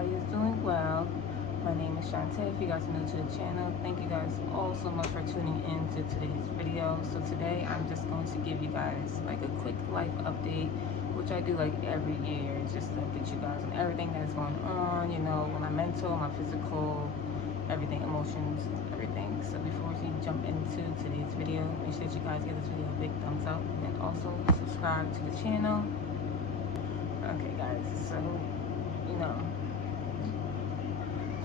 everybody is doing well. My name is Shantae. If you guys are new to the channel, thank you guys all so much for tuning in to today's video. So today I'm just going to give you guys like a quick life update, which I do like every year, just to update you guys on everything that's going on, you know, my mental, my physical, everything, emotions, everything. So before we jump into today's video, make sure that you guys give this video a big thumbs up and also subscribe to the channel. Okay guys, so you know,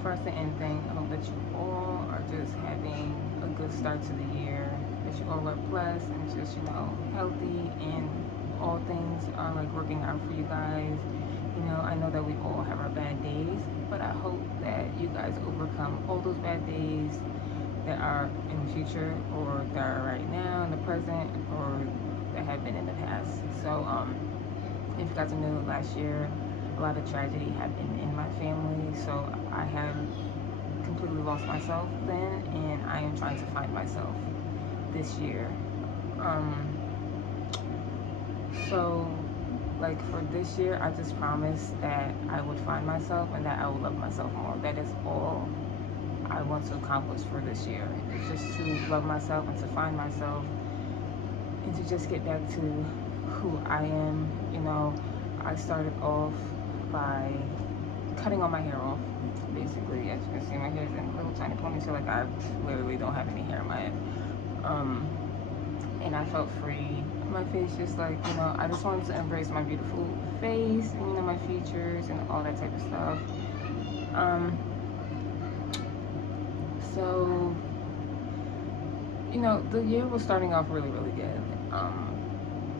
first and end thing, I hope that you all are just having a good start to the year, that you all are blessed and just, you know, healthy, and all things are like working out for you guys. You know, I know that we all have our bad days, but I hope that you guys overcome all those bad days that are in the future, or that are right now in the present, or that have been in the past. So if you guys are new, last year a lot of tragedy happened in my family, so I had completely lost myself then, and I am trying to find myself this year. So like for this year, I just promised that I would find myself and that I would love myself more. That is all I want to accomplish for this year. It's just to love myself and to find myself and to just get back to who I am. You know, I started off by cutting all my hair off, basically. As you can see, my hair is in a little tiny ponytail. Like, I literally don't have any hair in my head. And I felt free. My face just like, you know, I just wanted to embrace my beautiful face and, you know, my features and all that type of stuff. So, you know, the year was starting off really, really good.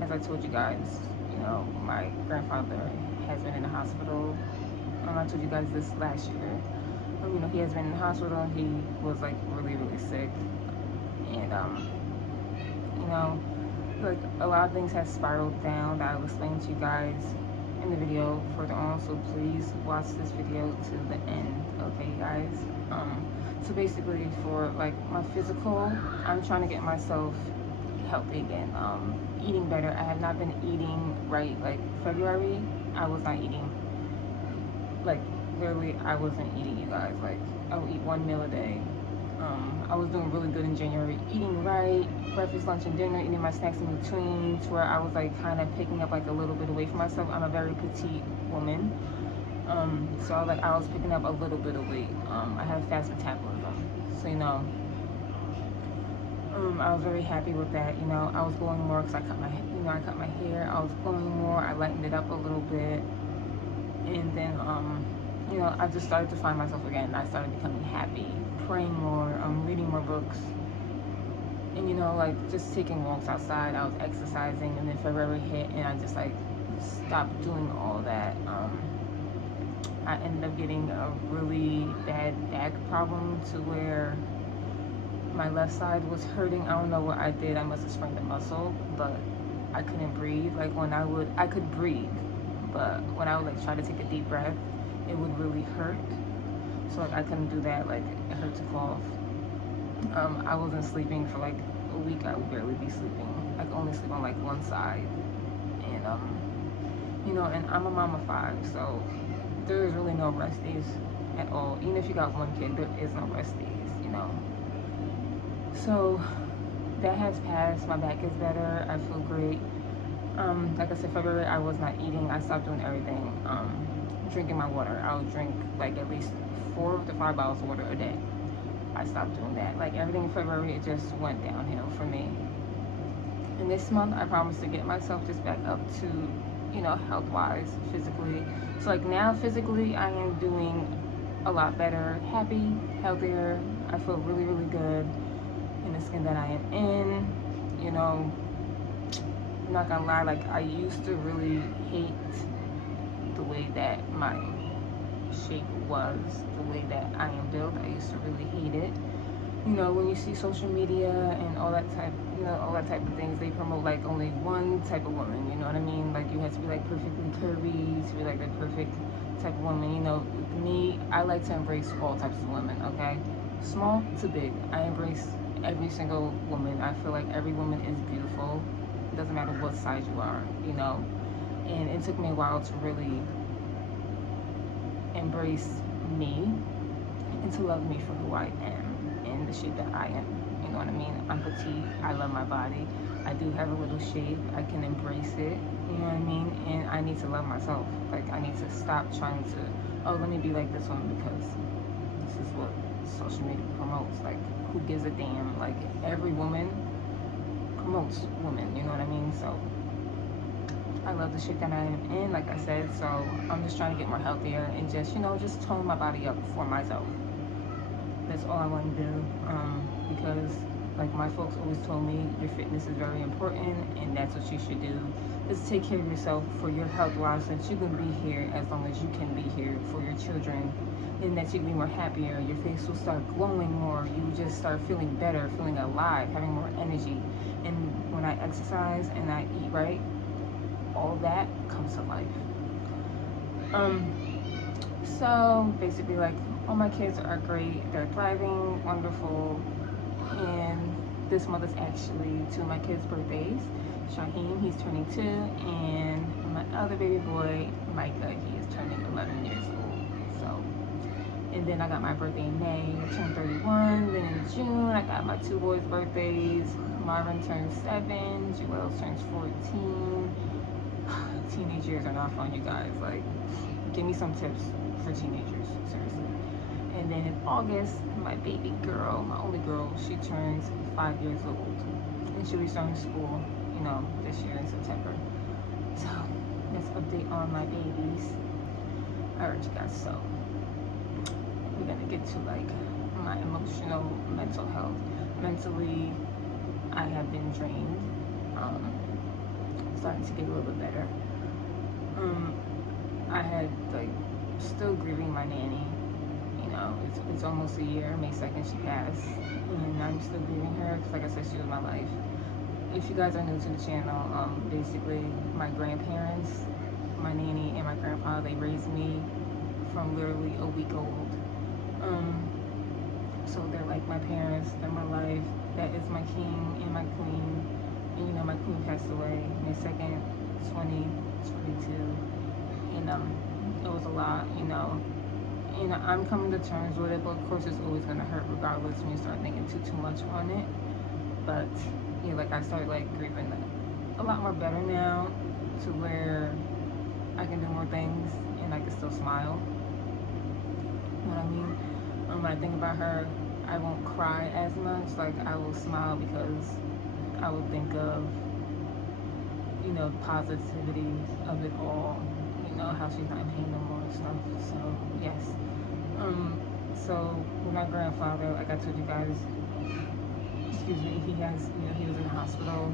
As I told you guys, you know, my grandfather has been in the hospital. I told you guys this last year. You know, he has been in the hospital. He was like really, really sick. And, you know, like a lot of things have spiraled down that I will explain to you guys in the video further on. So please watch this video to the end, okay guys? So basically for like my physical, I'm trying to get myself healthy again. Eating better. I have not been eating right. Like February, I was not eating. Like literally, I wasn't eating, you guys. Like I would eat one meal a day. I was doing really good in January, eating right, breakfast, lunch, and dinner, eating my snacks in between, to where I was like kind of picking up like a little bit of weight for myself. I'm a very petite woman, so I was picking up a little bit of weight. I have fast metabolism, so you know. I was very happy with that. You know, I was glowing more because I cut my hair. I was glowing more. I lightened it up a little bit, and then you know, I just started to find myself again. I started becoming happy, praying more, reading more books, and you know, like just taking walks outside. I was exercising, and then February hit, and I just like stopped doing all that. I ended up getting a really bad back problem to where my left side was hurting. I don't know what I did. I must have sprained a muscle, but I couldn't breathe. Like when I could breathe, but when I would like try to take a deep breath, it would really hurt. So like I couldn't do that. Like it hurt to cough. I wasn't sleeping for like a week. I would barely be sleeping. I could only sleep on like one side. And you know, and I'm a mom of 5, so there is really no rest days at all. Even if you got one kid, there is no rest days, you know. So that has passed. My back is better. I feel great. Like I said, February I was not eating. I stopped doing everything. Drinking my water. I would drink like at least 4 to 5 bottles of water a day. I stopped doing that. Like everything in February, it just went downhill for me. And this month, I promised to get myself just back up to, you know, health-wise, physically. So like now, physically, I am doing a lot better, happy, healthier. I feel really, really good in the skin that I am in. You know, I'm not gonna lie, like I used to really hate the way that my shape was, the way that I am built. I used to really hate it. You know, when you see social media and all that type, you know, all that type of things, they promote like only one type of woman, you know what I mean? Like you have to be like perfectly curvy to be like the perfect type of woman. You know, with me, I like to embrace all types of women, okay? Small to big, I embrace every single woman. I feel like every woman is beautiful. It doesn't matter what size you are, you know? And it took me a while to really embrace me and to love me for who I am and the shape that I am. You know what I mean? I'm petite. I love my body. I do have a little shape. I can embrace it. You know what I mean? And I need to love myself. Like, I need to stop trying to, oh, let me be like this one because this is what social media promotes. Like, who gives a damn? Like, every woman promotes women. You know what I mean? So I love the shape that I am in, like I said. So I'm just trying to get more healthier and just, you know, just tone my body up for myself. That's all I want to do, because like my folks always told me, your fitness is very important and that's what you should do. Is take care of yourself for your health wise, so that you can be here as long as you can be here for your children, and that you can be more happier. Your face will start glowing more. You just start feeling better, feeling alive, having more energy. And when I exercise and I eat right, all that comes to life. So basically, like, all my kids are great. They're thriving, wonderful. And this month is actually two of my kids' birthdays. Shaheem, he's turning 2, and my other baby boy, Micah, he is turning 11 years old. So, and then I got my birthday in May, I turned 31. Then in June, I got my 2 boys' birthdays. Marvin turns 7, Joel turns 14. Teenage years are not fun, you guys. Like, give me some tips for teenagers, seriously. And then in August, my baby girl, my only girl, she turns 5 years old. And she'll be starting school, you know, this year in September. So, that's an update on my babies. Alright, you guys, so we're gonna get to like my emotional, mental health. Mentally, I have been drained. Starting to get a little bit better. I had like still grieving my nanny. You know, it's almost a year. May 2nd she passed, and I'm still grieving her because, like I said, she was my life. If you guys are new to the channel, basically my grandparents, my nanny and my grandpa, they raised me from literally a week old. So they're like my parents. They're my life. That is my king and my queen. And you know, my queen passed away May 2nd, 2022. And it was a lot, you know. And I'm coming to terms with it, but of course it's always gonna hurt regardless when you start thinking too much on it. But yeah, like I started like grieving a lot more better now, to where I can do more things and I can still smile. You know what I mean? When I think about her, I won't cry as much. Like, I will smile because I will think of, you know, positivity of it all. You know, how she's not in pain no more and stuff. So yes. So with my grandfather, like I told you guys, excuse me, he has, you know, he was in the hospital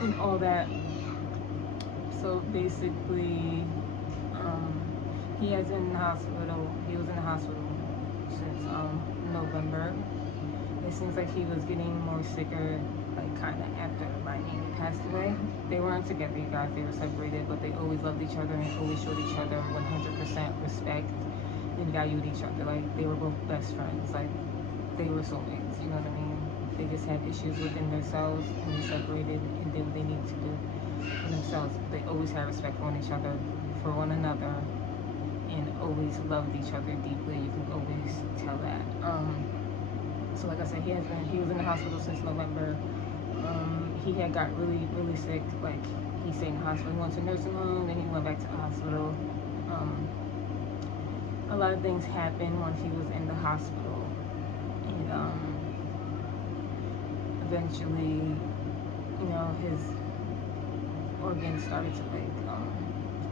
and all that. So basically, he was in the hospital since November. It seems like he was getting more sicker, like kind of after my nanny passed away. They weren't together, you guys. They were separated, but they always loved each other and always showed each other 100% respect and valued each other. Like, they were both best friends. Like, they were soulmates. You know what I mean? They just had issues within themselves and they separated and did what they needed to do for themselves. They always had respect for each other, for one another, and always loved each other deeply. You can always tell that. So like I said, he was in the hospital since November. He had got really, really sick. Like, he stayed in the hospital. He went to nursing home, then he went back to the hospital. A lot of things happened once he was in the hospital, and eventually, you know, his organs started to like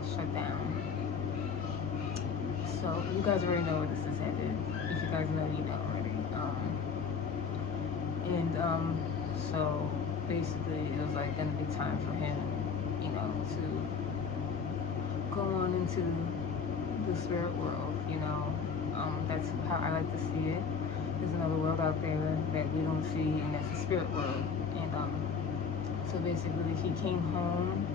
shut down. So you guys already know where this is headed. If you guys know, you know already. So basically it was like gonna be time for him, you know, to go on into the spirit world, you know. That's how I like to see it. There's another world out there that we don't see, and that's the spirit world. And so basically he came home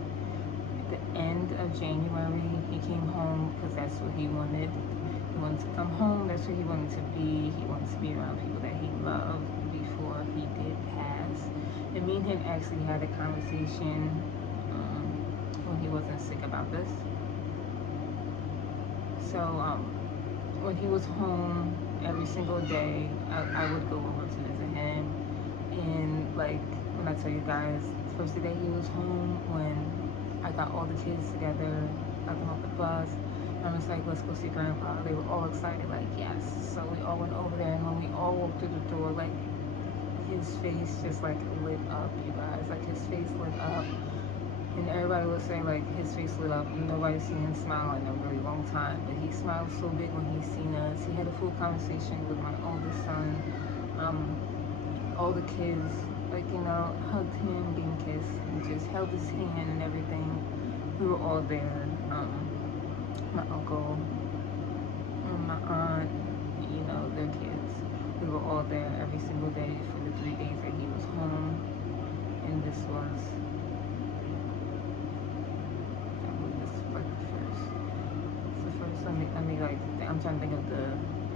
at the end of January. He came home because that's what he wanted. He wanted to come home. That's where he wanted to be. He wanted to be around people that he loved before he did pass. And me and him actually had a conversation when he wasn't sick about this. So when he was home every single day, I would go over to visit him. And like when I tell you guys, the first day he was home, when I got all the kids together, got them off the bus, and I'm just like, let's go see Grandpa. They were all excited, like, yes. So we all went over there, and when we all walked through the door, like, his face just like lit up, you guys. Like, his face lit up. And everybody would say, like, his face lit up. Nobody's seen him smile in a really long time. But he smiled so big when he seen us. He had a full conversation with my oldest son. All the kids, like, you know, hugged him, gave him a kiss, and just held his hand and everything. We were all there. My uncle, and my aunt, you know, their kids. We were all there every single day for the 3 days that he was home. And this was, I believe this was like the first. It's the first. Let me like, I'm trying to think of the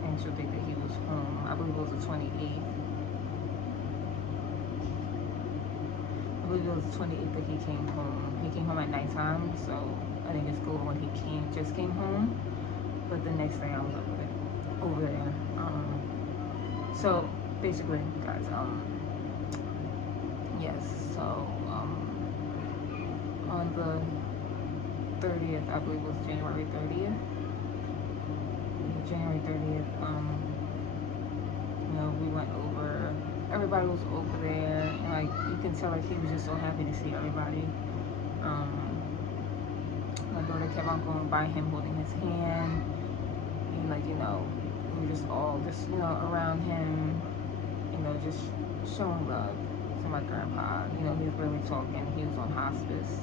actual date that he was home. I believe it was the 28th. I believe it was the 28th that he came home. He came home at nighttime, so I think it's cool when he just came home. But the next day I was over there. So basically, guys, yes. So on the 30th, I believe it was January 30th. January 30th. You know, we went over. Everybody was over there, and like you can tell, like he was just so happy to see everybody. My daughter kept on going by him, holding his hand, and like, you know, we were just all just, you know, around him, you know, just showing love to my grandpa. You know, he was really talking. He was on hospice.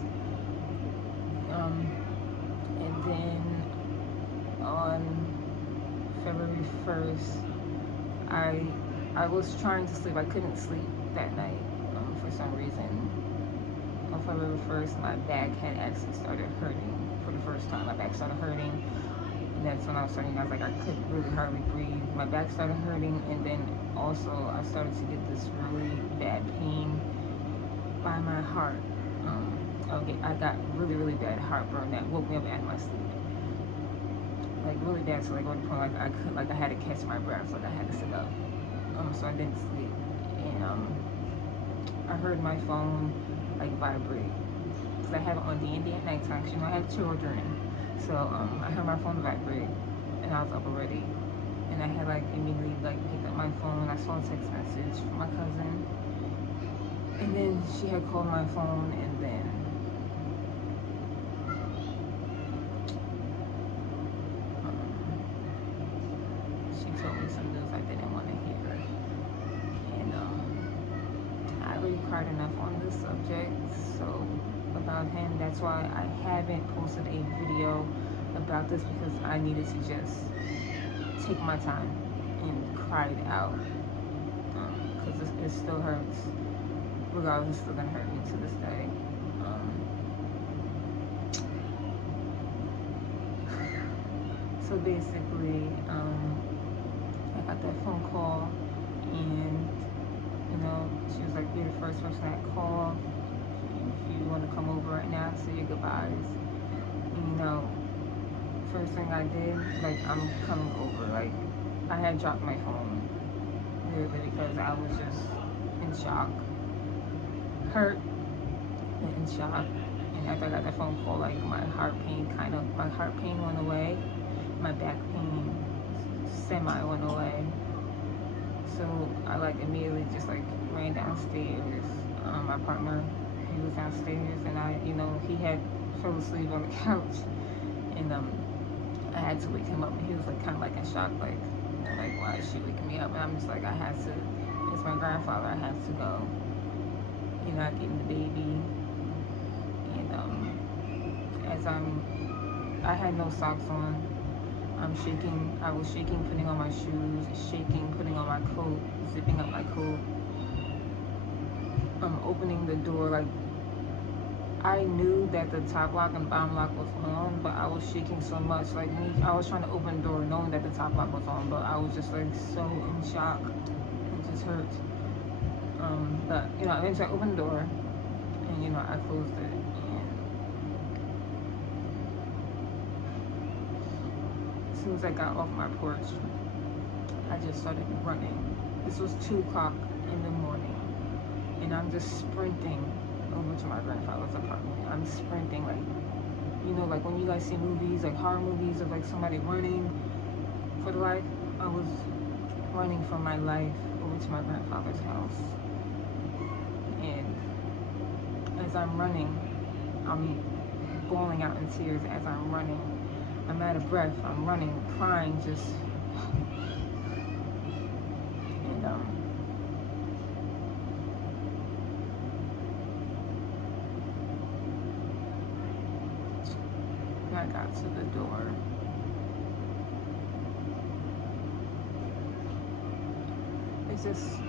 And then on February 1st, I was trying to sleep. I couldn't sleep that night for some reason. On February 1st, my back had actually started hurting for the first time. My back started hurting, and that's when I was starting. I was like, I could really hardly breathe. My back started hurting, and then also I started to get this really bad pain by my heart. I got really, really bad heartburn that woke me up out of my sleep. Like really bad, so like on the point, like I had to catch my breath, like I had to sit up. So I didn't sleep, and I heard my phone like vibrate, because I have it on D&D at nighttime, because you know I have children. So I heard my phone vibrate, and I was up already, and I had like immediately like picked up my phone. I saw a text message from my cousin, and then she had called my phone, and then she told me some news I didn't want to hear. And I already cried enough on this subject, so about him. That's why I haven't posted a video about this, because I needed to just take my time and cry it out, because it still hurts. Regardless, it's still gonna hurt me to this day. So basically, I got that phone call, and you know, she was like, "You're the first person I called. If you want to come over right now, say your goodbyes." And, you know, first thing I did, like, I'm coming over. Like, I had dropped my phone, literally, because I was just in shock, hurt, and in shock. And after I got that phone call, like, my heart pain went away. My back pain semi went away. So I like immediately just like ran downstairs. My partner, he was downstairs, and he had fell asleep on the couch, and I had to wake him up, and he was like kind of like in shock, like why is she waking me up? And I'm just like, I had to. It's my grandfather. I have to go. You know, I get in the baby, and I had no socks on. I'm shaking. I was shaking, putting on my shoes, shaking, putting on my coat, zipping up my coat. Opening the door. Like, I knew that the top lock and bottom lock was on, but I was shaking so much. Like I was trying to open the door knowing that the top lock was on, but I was just like so in shock. It just hurt. But eventually I opened the door, and I closed it. soon as I got off my porch, I just started running. This was 2 o'clock in the morning, and I'm just sprinting over to my grandfather's apartment. I'm sprinting like, like when you guys see movies, like horror movies of like somebody running for their life. I was running for my life over to my grandfather's house. And as I'm running, I'm bawling out in tears as I'm running. I'm out of breath. I'm running, crying, just. And when I got to the door,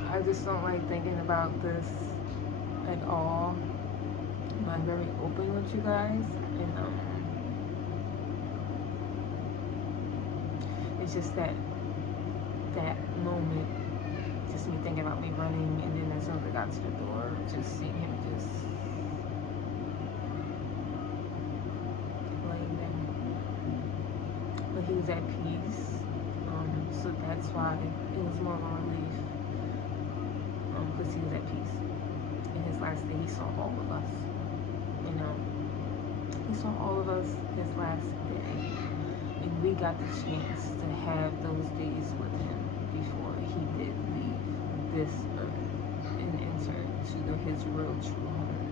I just don't like thinking about this at all. I'm very open with you guys, and it's just that moment, just me thinking about me running, and then as soon as I got to the door, just seeing him just laying there, but he was at peace, so that's why it was more of a relief, because he was at peace. In his last day, he saw all of us. He saw all of us his last day, and we got the chance to have those days with him before he did leave this earth and enter to his real true home.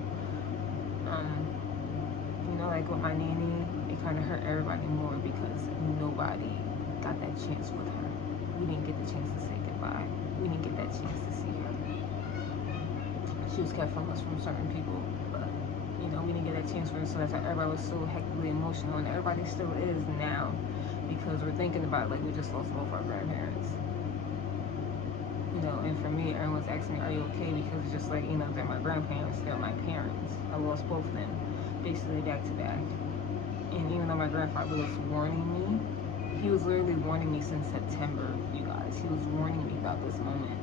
Like with my nanny, it kind of hurt everybody more because nobody got that chance with her. We didn't get the chance to say goodbye. We didn't get that chance to see her. She was kept from us from certain people, but we didn't get that chance for her, so that's why everybody was so hectically emotional, and everybody still is now, because we're thinking about, like, we just lost both our grandparents. And for me, everyone's asking me, are you okay? Because it's just like, they're my grandparents, they're my parents. I lost both of them, basically back to back. And even though my grandfather was warning me, he was literally warning me since September, you guys. He was warning me about this moment.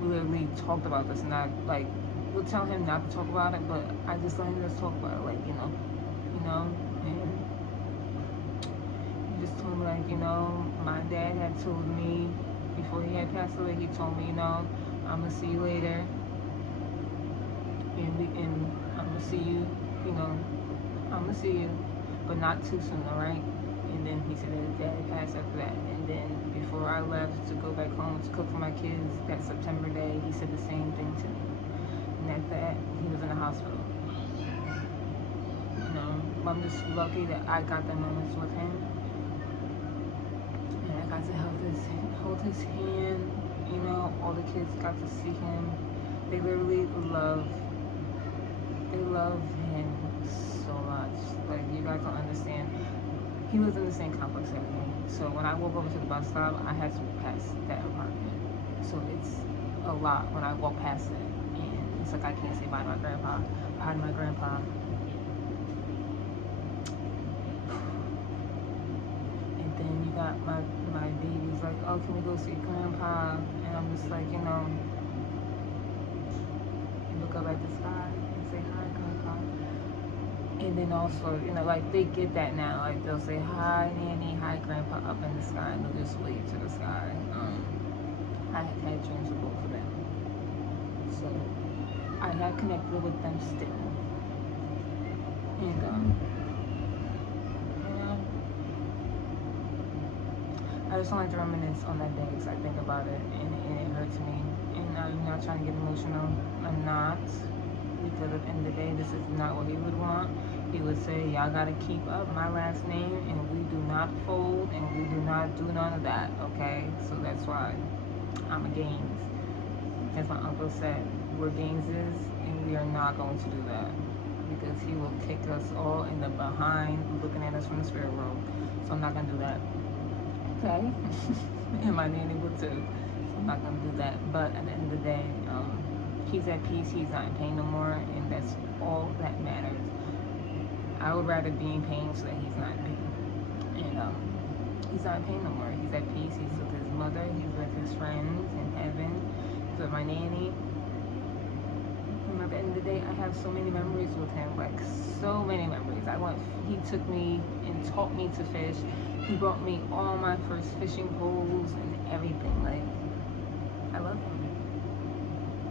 We literally talked about this, and I, like, would tell him not to talk about it, but I just let him just talk about it, like, and he just told me, like, my dad had told me before he had passed away, he told me, I'm gonna see you later, and I'm gonna see you, I'm gonna see you, but not too soon, all right? And then he said that his dad passed after that, and then before I left to go back home to cook for my kids that September day, he said the same thing to me. And after that, he was in the hospital. I'm just lucky that I got the moments with him, and I got to hold his hand. All the kids got to see him. They literally love him so much. Like, you guys don't understand. He lives in the same complex as me. So when I walk over to the bus stop, I had to pass that apartment. So it's a lot when I walk past it. And it's like I can't say bye to my grandpa. Hi to my grandpa. And then you got my babies like, oh, can we go see grandpa? And I'm just like, look up at the sky and say hi, grandpa. And then also, like, they get that now. Like, they'll say hi, nanny, hi, grandpa, up in the sky, and they'll just wave to the sky. I had dreams with both of them, so I had connected with them still. And I just don't like to reminisce on that day because I think about it and it hurts me. And I'm not trying to get emotional. I'm not. Because at the end of the day, this is not what he would want. He would say, y'all gotta keep up my last name, and we do not fold, and we do not do none of that, okay? So that's why I'm a Gaines. As my uncle said, we're Gaineses, and we are not going to do that. Because he will kick us all in the behind, looking at us from the spirit world. So I'm not gonna do that, okay? And my nanny would too. So I'm not gonna do that. But at the end of the day, he's at peace, he's not in pain no more, and that's all that matters. I would rather be in pain so that he's not in pain. And he's not in pain no more. He's at peace, he's with his mother, he's with his friends in heaven, he's with my nanny. And at the end of the day, I have so many memories with him, like so many memories. He took me and taught me to fish. He brought me all my first fishing poles and everything. Like, I love him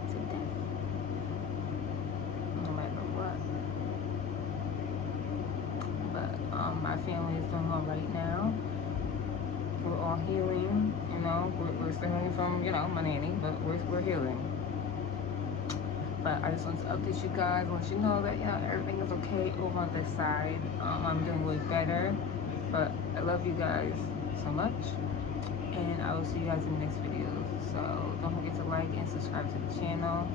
to death, no matter what. But my family is doing all right now. We're all healing, you know. We're still healing from, you know, my nanny, but we're healing. But I just want to update you guys, let you know that, you know, everything is okay over on this side. I'm doing way better. But I love you guys so much, and I will see you guys in the next videos. So don't forget to like and subscribe to the channel,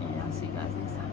and I'll see you guys next time.